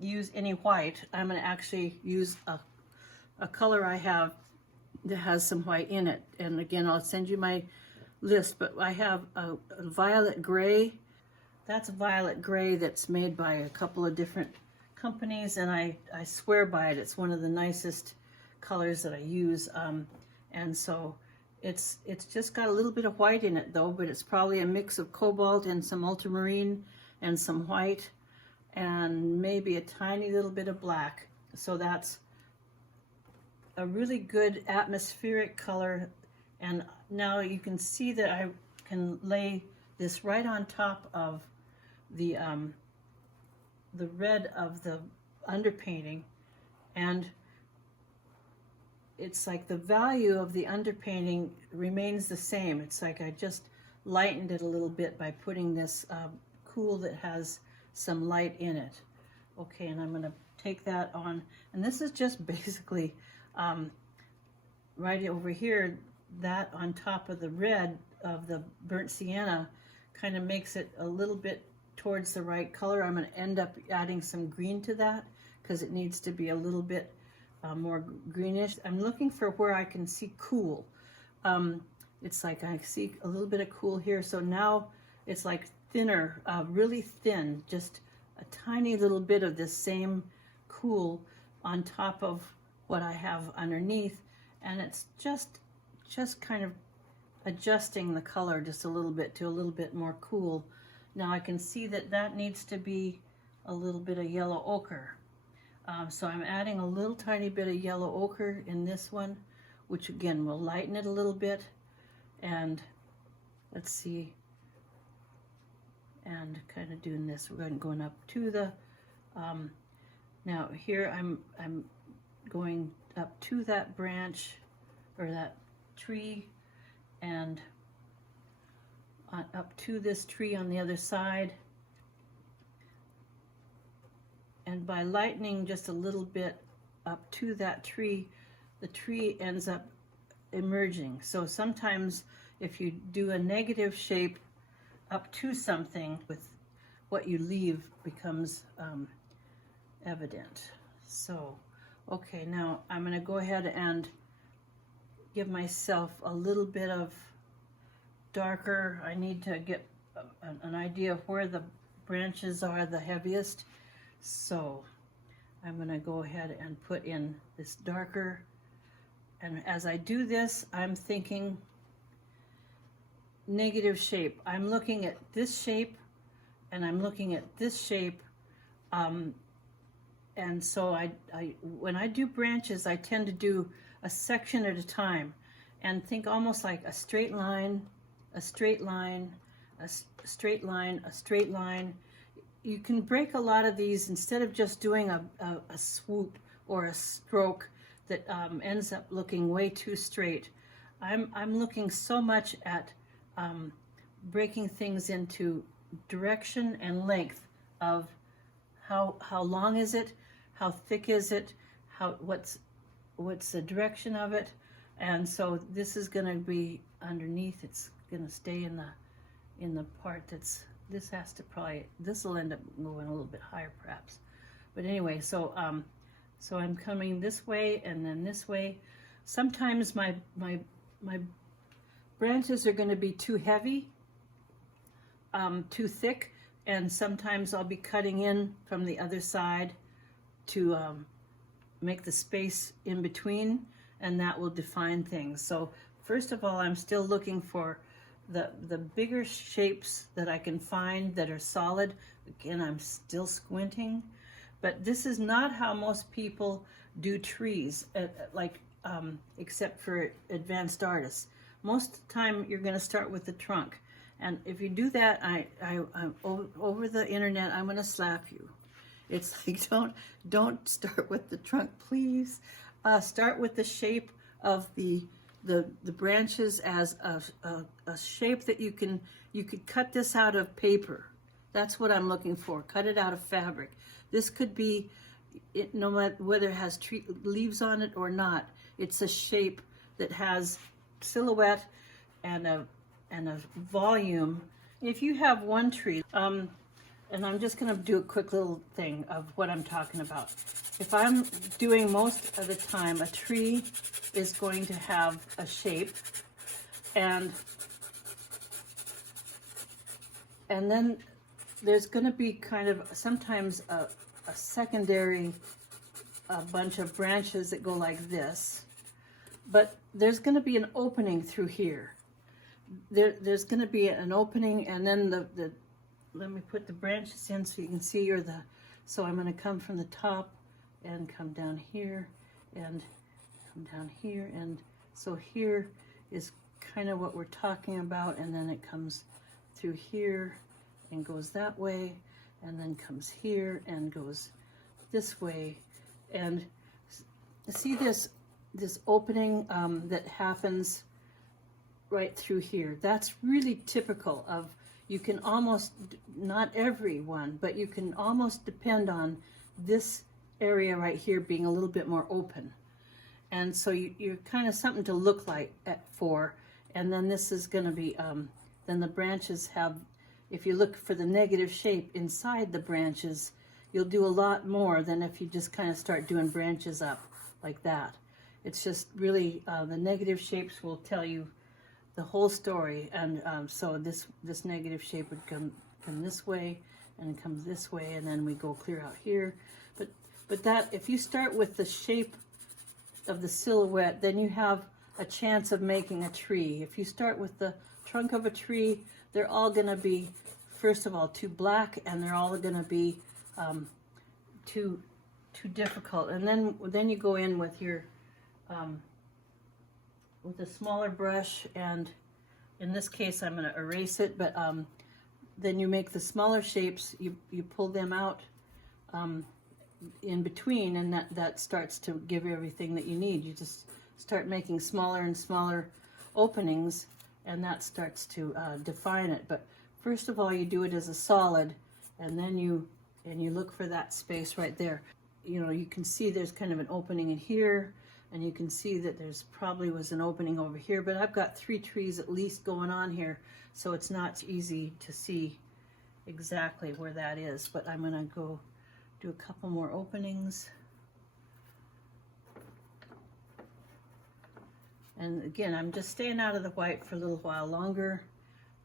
use any white, I'm going to actually use a color I have that has some white in it. And again, I'll send you my list, but I have a violet gray. That's a violet gray that's made by a couple of different companies, and I swear by it. It's one of the nicest colors that I use, and so it's just got a little bit of white in it though, but it's probably a mix of cobalt and some ultramarine and some white and maybe a tiny little bit of black. So that's a really good atmospheric color. And now you can see that I can lay this right on top of the red of the underpainting, and it's like the value of the underpainting remains the same. It's like I just lightened it a little bit by putting this cool that has some light in it. Okay, and I'm going to take that on, and this is just basically right over here, that on top of the red of the burnt sienna kind of makes it a little bit towards the right color. I'm going to end up adding some green to that because it needs to be a little bit more greenish. I'm looking for where I can see cool. It's like I see a little bit of cool here. So now it's like thinner, really thin, just a tiny little bit of this same cool on top of what I have underneath. And it's just kind of adjusting the color just a little bit to a little bit more cool. Now I can see that that needs to be a little bit of yellow ochre. So I'm adding a little tiny bit of yellow ochre in this one, which again will lighten it a little bit. And let's see, and kind of doing this, we're going up to the, now here I'm going up to that branch or that tree, and up to this tree on the other side. And by lightening just a little bit up to that tree, the tree ends up emerging. So sometimes if you do a negative shape up to something, with what you leave becomes evident. So, okay, now I'm going to go ahead and give myself a little bit of darker. I need to get an idea of where the branches are the heaviest. So I'm going to go ahead and put in this darker. And as I do this, I'm thinking negative shape. I'm looking at this shape and I'm looking at this shape. And so when I do branches, I tend to do a section at a time and think almost like a straight line, a straight line, a straight line, a straight line. You can break a lot of these instead of just doing a swoop or a stroke that ends up looking way too straight. I'm looking so much at breaking things into direction and length of how long is it, how thick is it, what's the direction of it. And so this is going to be underneath. It's going to stay in the part that's, this will end up going a little bit higher perhaps. But anyway, so so I'm coming this way and then this way. Sometimes my branches are going to be too heavy, too thick, and sometimes I'll be cutting in from the other side to make the space in between, and that will define things. So first of all, I'm still looking for the bigger shapes that I can find that are solid. Again, I'm still squinting, but this is not how most people do trees, except for advanced artists. Most of the time, you're going to start with the trunk, and if you do that, I'm over the internet, I'm going to slap you. It's like, don't start with the trunk, please. Start with the shape of the branches as a shape that you could cut this out of paper. That's what I'm looking for. Cut it out of fabric. This could be, no matter whether it has leaves on it or not, it's a shape that has silhouette and a volume. If you have one tree, and I'm just going to do a quick little thing of what I'm talking about. If I'm doing most of the time, a tree is going to have a shape, and then there's going to be kind of sometimes a secondary a bunch of branches that go like this, but there's going to be an opening through here. There's going to be an opening, and then let me put the branches in so you can see so I'm going to come from the top and come down here and come down here, and so here is kind of what we're talking about, and then it comes through here and goes that way, and then comes here and goes this way. And see this opening that happens right through here. That's really typical of, you can almost, not everyone, but you can almost depend on this area right here being a little bit more open. And so you're kind of something to look like for. And then this is going to be, then the branches have, if you look for the negative shape inside the branches, you'll do a lot more than if you just kind of start doing branches up like that. It's just really, the negative shapes will tell you the whole story. And so this negative shape would come this way and comes this way, and then we go clear out here. But that, if you start with the shape of the silhouette, then you have a chance of making a tree. If you start with the trunk of a tree, they're all going to be, first of all, too black, and they're all going to be too difficult. And then you go in with your with a smaller brush, and in this case I'm going to erase it, but then you make the smaller shapes, you pull them out in between, and that starts to give you everything that you need. You just start making smaller and smaller openings, and that starts to define it. But first of all, you do it as a solid, and then you look for that space right there. You know, you can see there's kind of an opening in here, and you can see that there's probably was an opening over here, but I've got 3 trees at least going on here, so it's not easy to see exactly where that is. But I'm going to go do a couple more openings. And again, I'm just staying out of the white for a little while longer.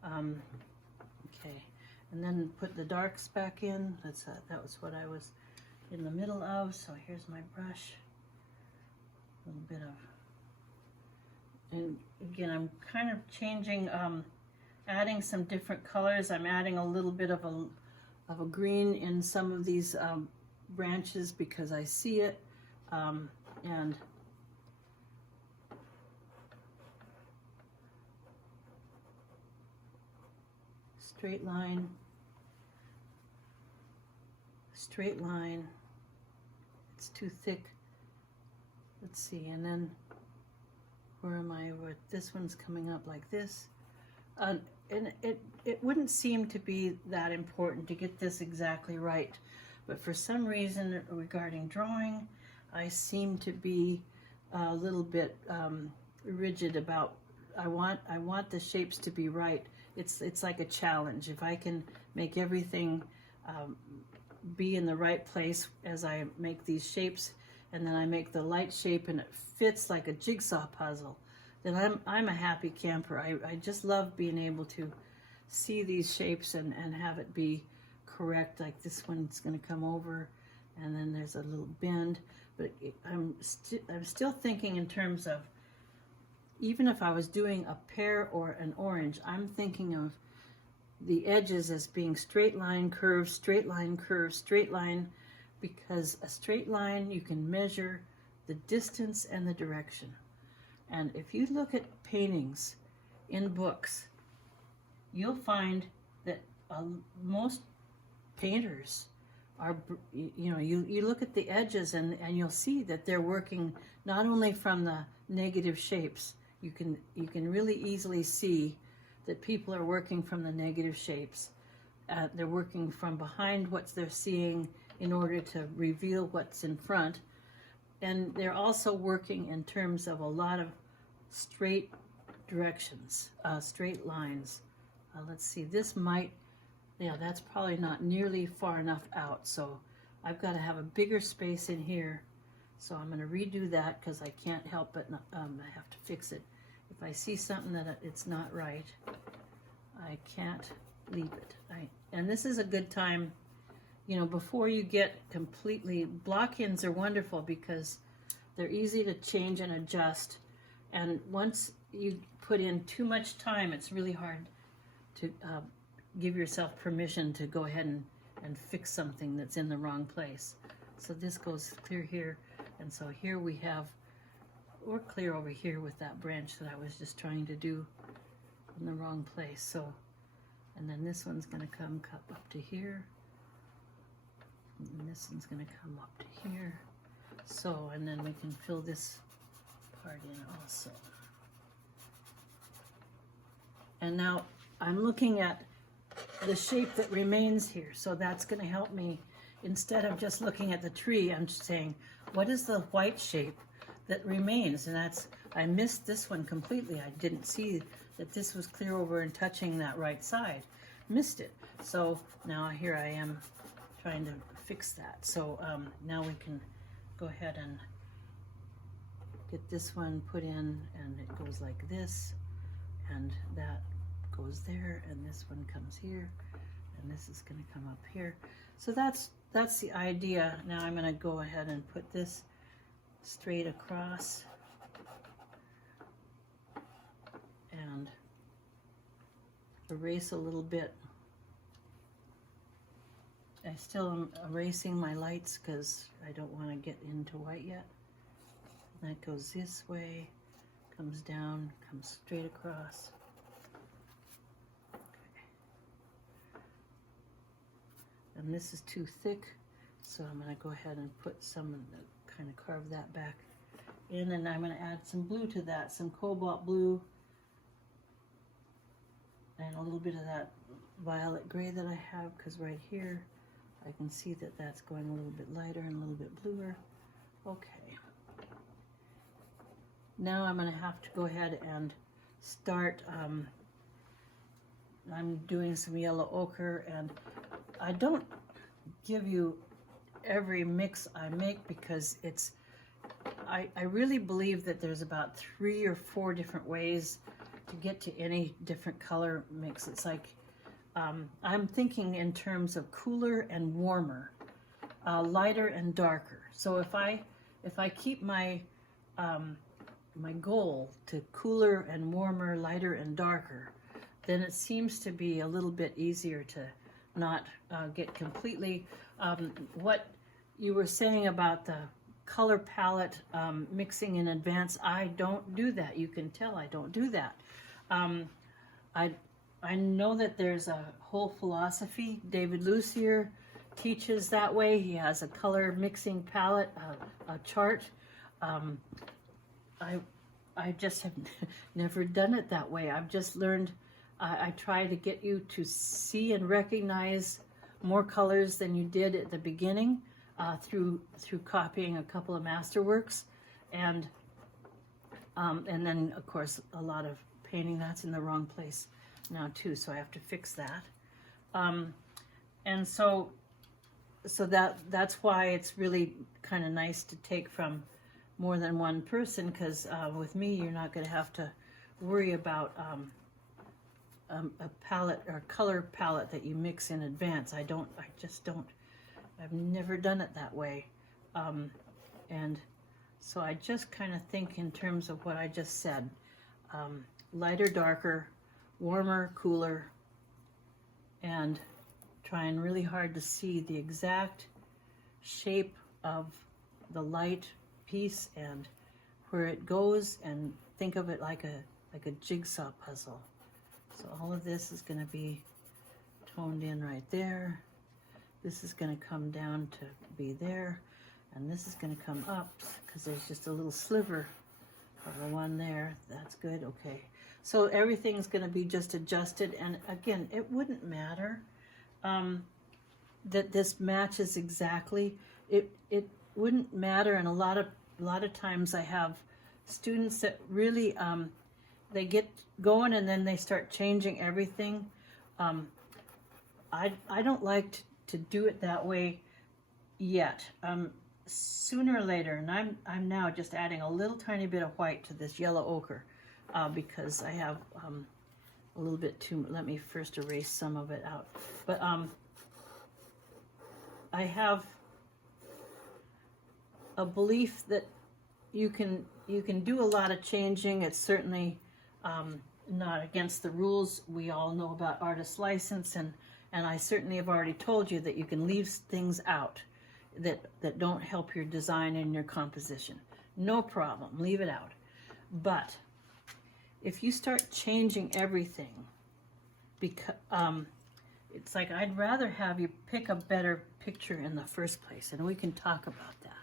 Okay, and then put the darks back in. That was what I was in the middle of. So here's my brush. A little bit of, and again, I'm kind of changing, adding some different colors. I'm adding a little bit of a green in some of these branches because I see it, and straight line, straight line. It's too thick. Let's see, and then where am I? Where this one's coming up like this, and it wouldn't seem to be that important to get this exactly right, but for some reason regarding drawing, I seem to be a little bit rigid about. I want the shapes to be right. It's like a challenge. If I can make everything be in the right place as I make these shapes, and then I make the light shape and it fits like a jigsaw puzzle, then I'm a happy camper. I just love being able to see these shapes and have it be correct. Like this one's going to come over, and then there's a little bend. But I'm still thinking in terms of, even if I was doing a pear or an orange, I'm thinking of the edges as being straight line, curve, straight line, curve, straight line, because a straight line, you can measure the distance and the direction. And if you look at paintings in books, you'll find that most painters are, you know, you look at the edges and you'll see that they're working not only from the negative shapes. You can really easily see that people are working from the negative shapes. They're working from behind what they're seeing in order to reveal what's in front. And they're also working in terms of a lot of straight directions, straight lines. Let's see, this might, yeah, that's probably not nearly far enough out. So I've got to have a bigger space in here. So I'm going to redo that because I can't help but I have to fix it. If I see something that it's not right, I can't leave it. And this is a good time you know, before you get completely, block-ins are wonderful because they're easy to change and adjust. And once you put in too much time, it's really hard to give yourself permission to go ahead and fix something that's in the wrong place. So this goes clear here, and so here we have, we're clear over here with that branch that I was just trying to do in the wrong place. So, and then this one's going to come up to here, and this one's going to come up to here. So, and then we can fill this part in also. And now I'm looking at the shape that remains here, so that's going to help me. Instead of just looking at the tree, I'm just saying, what is the white shape that remains? And that's, I missed this one completely. I didn't see that this was clear over and touching that right side. Missed it. So now here I am trying to fix that. So now we can go ahead and get this one put in, and it goes like this, and that goes there, and this one comes here, and this is going to come up here. So that's the idea. Now I'm going to go ahead and put this straight across and erase a little bit. I still am erasing my lights because I don't want to get into white yet. That goes this way, comes down, comes straight across. And this is too thick, so I'm going to go ahead and put some, kind of carve that back in, and I'm going to add some blue to that, some cobalt blue, and a little bit of that violet gray that I have, because right here I can see that that's going a little bit lighter and a little bit bluer. Okay. Now I'm going to have to go ahead and start, I'm doing some yellow ochre, and I don't give you every mix I make because it's, I really believe that there's about 3 or 4 different ways to get to any different color mix. It's like, I'm thinking in terms of cooler and warmer, lighter and darker. So if I keep my, my goal to cooler and warmer, lighter and darker, then it seems to be a little bit easier to not get completely, what you were saying about the color palette mixing in advance, I don't do that. You can tell I don't do that. I know that there's a whole philosophy. David Lucier teaches that way. He has a color mixing palette, a chart. I just have never done it that way. I've just learned, I try to get you to see and recognize more colors than you did at the beginning through copying a couple of masterworks, and then of course a lot of painting that's in the wrong place now too, so I have to fix that. And so that's why it's really kind of nice to take from more than one person, because with me you're not going to have to worry about a palette or color palette that you mix in advance. I've never done it that way. And so I just kind of think in terms of what I just said, lighter, darker, warmer, cooler, and trying really hard to see the exact shape of the light piece and where it goes, and think of it like a jigsaw puzzle. So all of this is going to be toned in right there. This is going to come down to be there, and this is going to come up because there's just a little sliver of the one there. That's good. Okay, so everything's going to be just adjusted, and again, it wouldn't matter that this matches exactly. It wouldn't matter, and a lot of times I have students that really they get going and then they start changing everything. I don't like to do it that way yet. Sooner or later, and I'm now just adding a little tiny bit of white to this yellow ochre because I have a little bit too. Let me first erase some of it out. But I have a belief that you can do a lot of changing. It's certainly not against the rules. We all know about artist license, and I certainly have already told you that you can leave things out that don't help your design and your composition. No problem, leave it out. But if you start changing everything, because it's like I'd rather have you pick a better picture in the first place, and we can talk about that.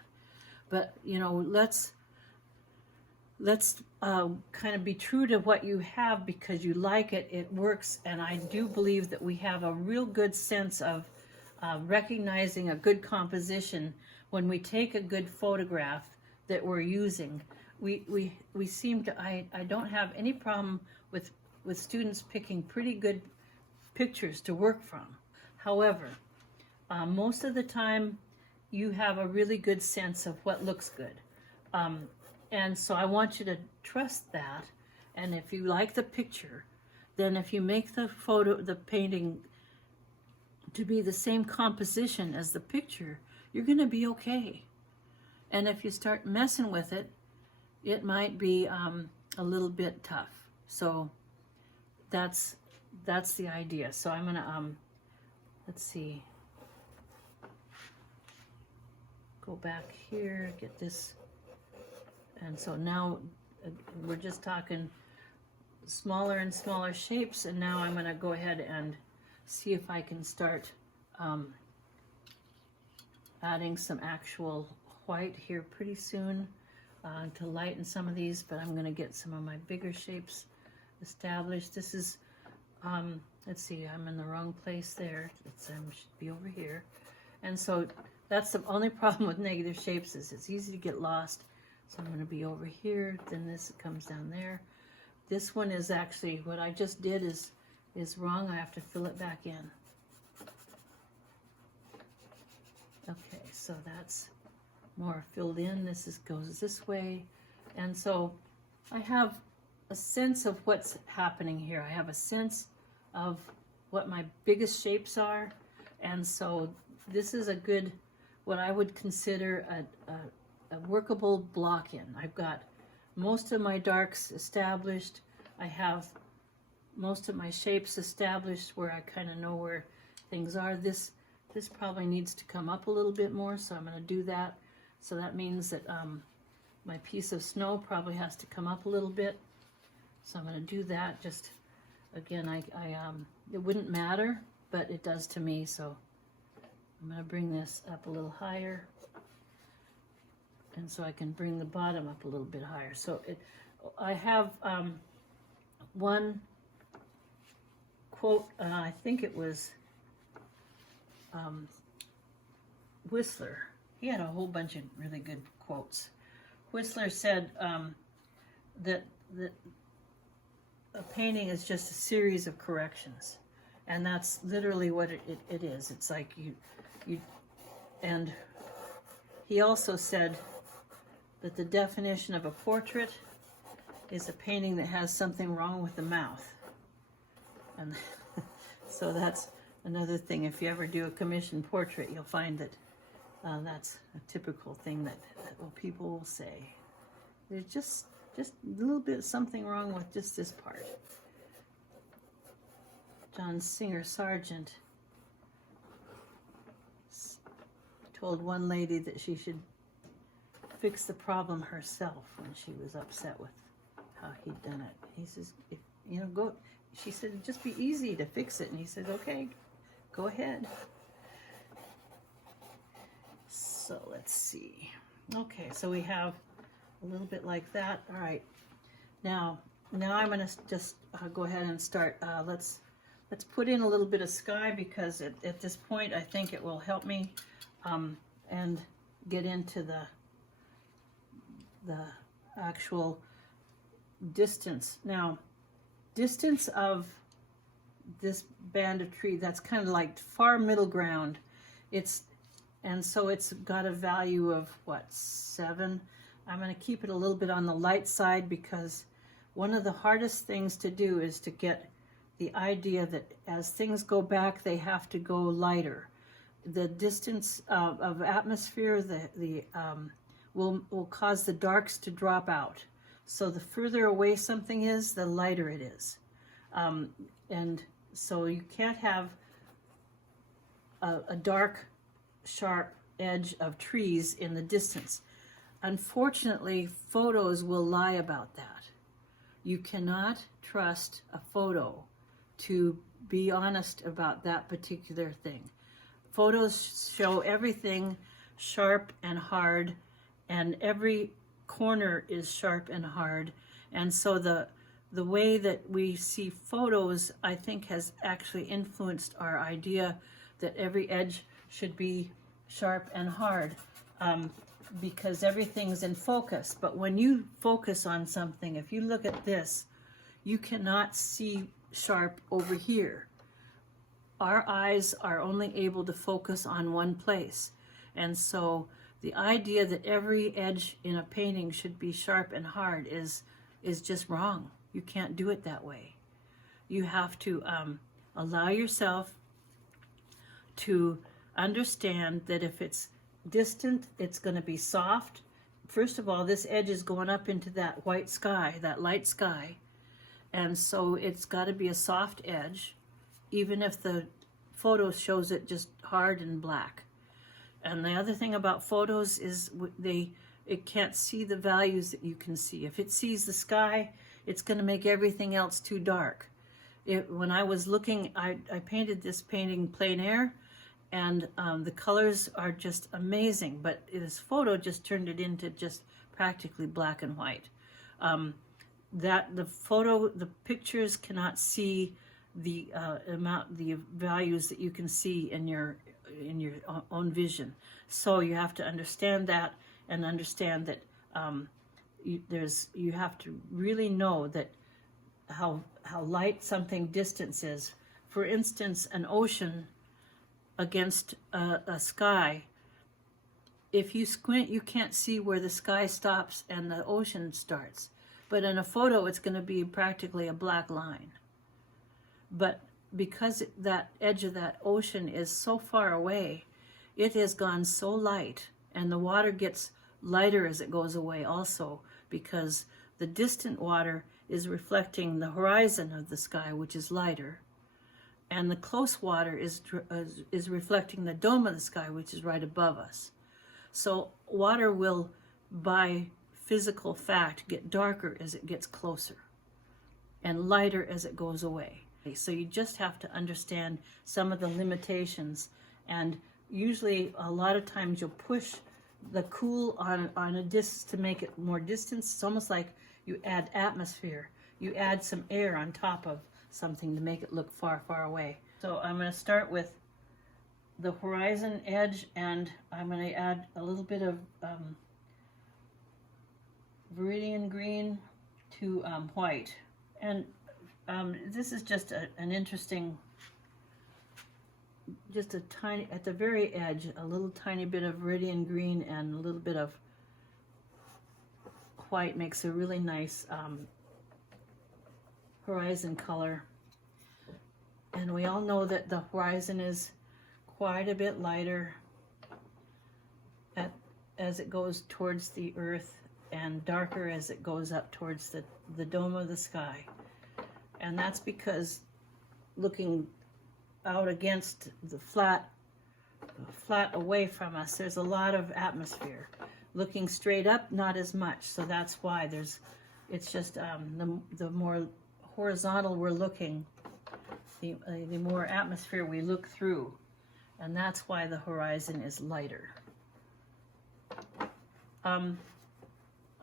But you know, let's kind of be true to what you have because you like it, it works, and I do believe that we have a real good sense of recognizing a good composition when we take a good photograph that we're using. We seem to, I don't have any problem with students picking pretty good pictures to work from. However, most of the time you have a really good sense of what looks good. And so I want you to trust that. And if you like the picture, then if you make the painting to be the same composition as the picture, you're going to be okay. And if you start messing with it, it might be a little bit tough. So that's the idea. So I'm going to, let's see, go back here, get this. And so now we're just talking smaller and smaller shapes, and now I'm going to go ahead and see if I can start adding some actual white here pretty soon to lighten some of these, but I'm going to get some of my bigger shapes established. This is, let's see, I'm in the wrong place there. I should be over here. And so that's the only problem with negative shapes is it's easy to get lost. So I'm going to be over here, then this comes down there. This one is actually, what I just did is wrong. I have to fill it back in. Okay, so that's more filled in. This goes this way. And so I have a sense of what's happening here. I have a sense of what my biggest shapes are. And so this is a good, what I would consider a workable block in. I've got most of my darks established. I have most of my shapes established where I kind of know where things are. This probably needs to come up a little bit more, so I'm going to do that. So that means that my piece of snow probably has to come up a little bit. So I'm going to do that. Just again, it wouldn't matter, but it does to me. So I'm going to bring this up a little higher. And so I can bring the bottom up a little bit higher. So I have one quote, I think it was Whistler. He had a whole bunch of really good quotes. Whistler said that a painting is just a series of corrections. And that's literally what it is. It's like you, and he also said that the definition of a portrait is a painting that has something wrong with the mouth. And so that's another thing. If you ever do a commissioned portrait, you'll find that that's a typical thing that people will say. There's just a little bit something wrong with just this part. John Singer Sargent told one lady that she should fix the problem herself when she was upset with how he'd done it. He says, go. She said, it'd just be easy to fix it. And he said, okay, go ahead. So let's see. Okay, so we have a little bit like that. All right. Now I'm going to just go ahead and start. Let's put in a little bit of sky because at this point I think it will help me and get into the actual distance. Now, distance of this band of tree, that's kind of like far middle ground. And so it's got a value of what, 7? I'm going to keep it a little bit on the light side because one of the hardest things to do is to get the idea that as things go back, they have to go lighter. the distance of atmosphere, will cause the darks to drop out. So the further away something is, the lighter it is. And so you can't have a dark, sharp edge of trees in the distance. Unfortunately, photos will lie about that. You cannot trust a photo to be honest about that particular thing. Photos show everything sharp and hard, and every corner is sharp and hard. And so the way that we see photos, I think, has actually influenced our idea that every edge should be sharp and hard, because everything's in focus. But when you focus on something, if you look at this, you cannot see sharp over here. Our eyes are only able to focus on one place. And so the idea that every edge in a painting should be sharp and hard is just wrong. You can't do it that way. You have to allow yourself to understand that if it's distant, it's going to be soft. First of all, this edge is going up into that white sky, that light sky, and so it's got to be a soft edge, even if the photo shows it just hard and black. And the other thing about photos is it can't see the values that you can see. If it sees the sky, it's going to make everything else too dark. When I was looking, I painted this painting plein air, and the colors are just amazing, but this photo just turned it into just practically black and white. The pictures cannot see the values that you can see in your own vision. So you have to understand that, and understand that you have to really know that how light something distance is. For instance, an ocean against a sky, if you squint, you can't see where the sky stops and the ocean starts. But in a photo, it's going to be practically a black line. But because that edge of that ocean is so far away, it has gone so light, and the water gets lighter as it goes away also, because the distant water is reflecting the horizon of the sky, which is lighter, and the close water is reflecting the dome of the sky, which is right above us. So water will, by physical fact, get darker as it gets closer and lighter as it goes away. So you just have to understand some of the limitations, and usually a lot of times you'll push the cool on a disc to make it more distance. It's almost like you add atmosphere. You add some air on top of something to make it look far, far away. So I'm going to start with the horizon edge, and I'm going to add a little bit of viridian green to white. And this is just an interesting, just a tiny, at the very edge, a little tiny bit of viridian green and a little bit of white makes a really nice horizon color. And we all know that the horizon is quite a bit lighter as it goes towards the earth, and darker as it goes up towards the dome of the sky. And that's because looking out against the flat away from us, there's a lot of atmosphere. Looking straight up, not as much. So that's why it's just the more horizontal we're looking, the more atmosphere we look through. And that's why the horizon is lighter.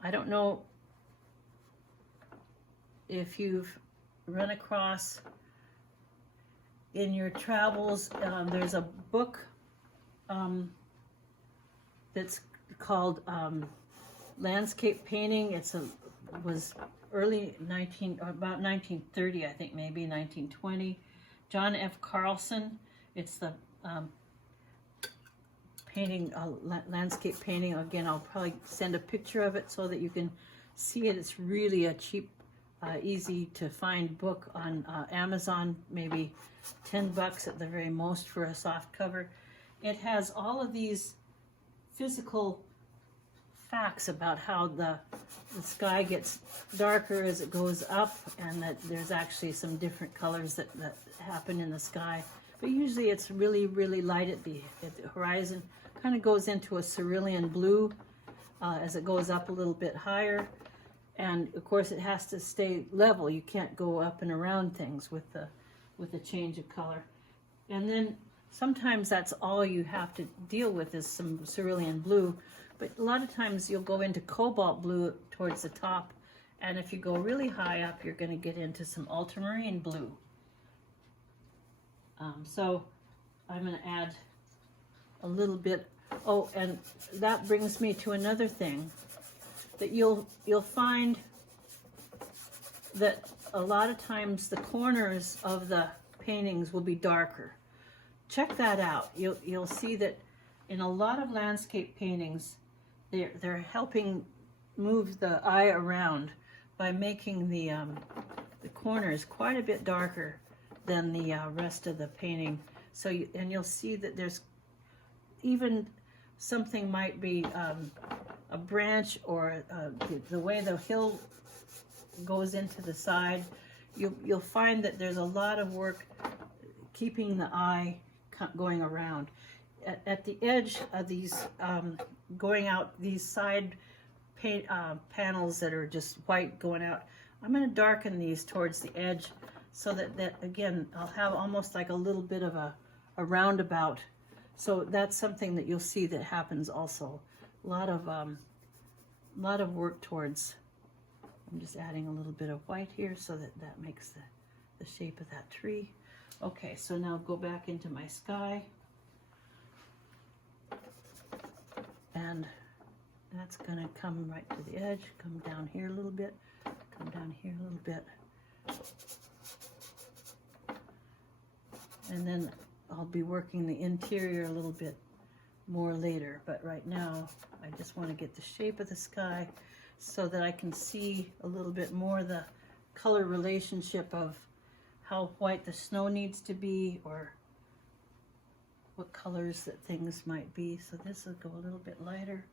I don't know if you've run across in your travels, there's a book that's called Landscape Painting. Was early about 1930, I think, maybe 1920. John F. Carlson. It's the painting, landscape painting. Again, I'll probably send a picture of it so that you can see it. It's really a cheap, easy to find book on Amazon, maybe $10 at the very most for a soft cover. it has all of these physical facts about how the sky gets darker as it goes up, and that there's actually some different colors that happen in the sky. But usually it's really, really light at the horizon. Kind of goes into a cerulean blue as it goes up a little bit higher. And of course it has to stay level. You can't go up and around things with the change of color. And then sometimes that's all you have to deal with is some cerulean blue. But a lot of times you'll go into cobalt blue towards the top. And if you go really high up, you're going to get into some ultramarine blue. So I'm going to add a little bit. Oh, and that brings me to another thing. That you'll find that a lot of times the corners of the paintings will be darker. Check that out. You'll see that in a lot of landscape paintings, they're helping move the eye around by making the corners quite a bit darker than the rest of the painting. So you'll see that there's even something might be a branch, or the way the hill goes into the side. You'll find that there's a lot of work keeping the eye going around. At the edge of these going out, these side paint panels that are just white going out, I'm going to darken these towards the edge so that again I'll have almost like a little bit of a roundabout. So that's something that you'll see that happens also. A lot of work towards. I'm just adding a little bit of white here so that makes the shape of that tree. Okay, so now go back into my sky. And that's gonna come right to the edge, come down here a little bit, come down here a little bit. And then I'll be working the interior a little bit more later, but right now I just want to get the shape of the sky so that I can see a little bit more the color relationship of how white the snow needs to be, or what colors that things might be. So this will go a little bit lighter.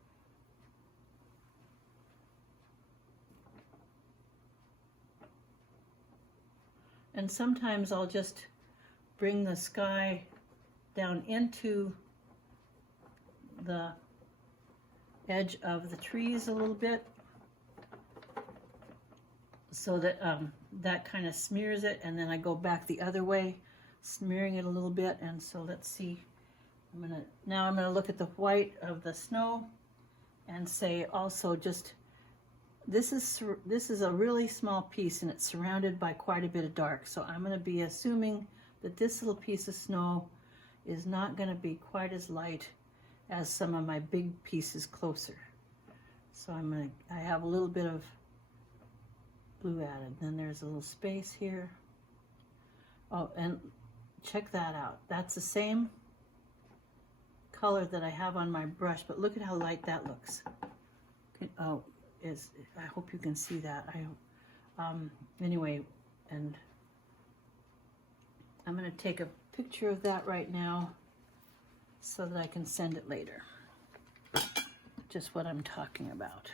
And sometimes I'll just bring the sky down into the edge of the trees a little bit so that that kind of smears it, and then I go back the other way, smearing it a little bit. And so let's see, now I'm gonna look at the white of the snow and say also just this is a really small piece, and it's surrounded by quite a bit of dark. So I'm going to be assuming that this little piece of snow is not going to be quite as light as some of my big pieces closer. So I have a little bit of blue added. Then there's a little space here. Oh, and check that out. That's the same color that I have on my brush, but look at how light that looks. I hope you can see that. Anyway, and I'm going to take a picture of that right now so that I can send it later. Just what I'm talking about.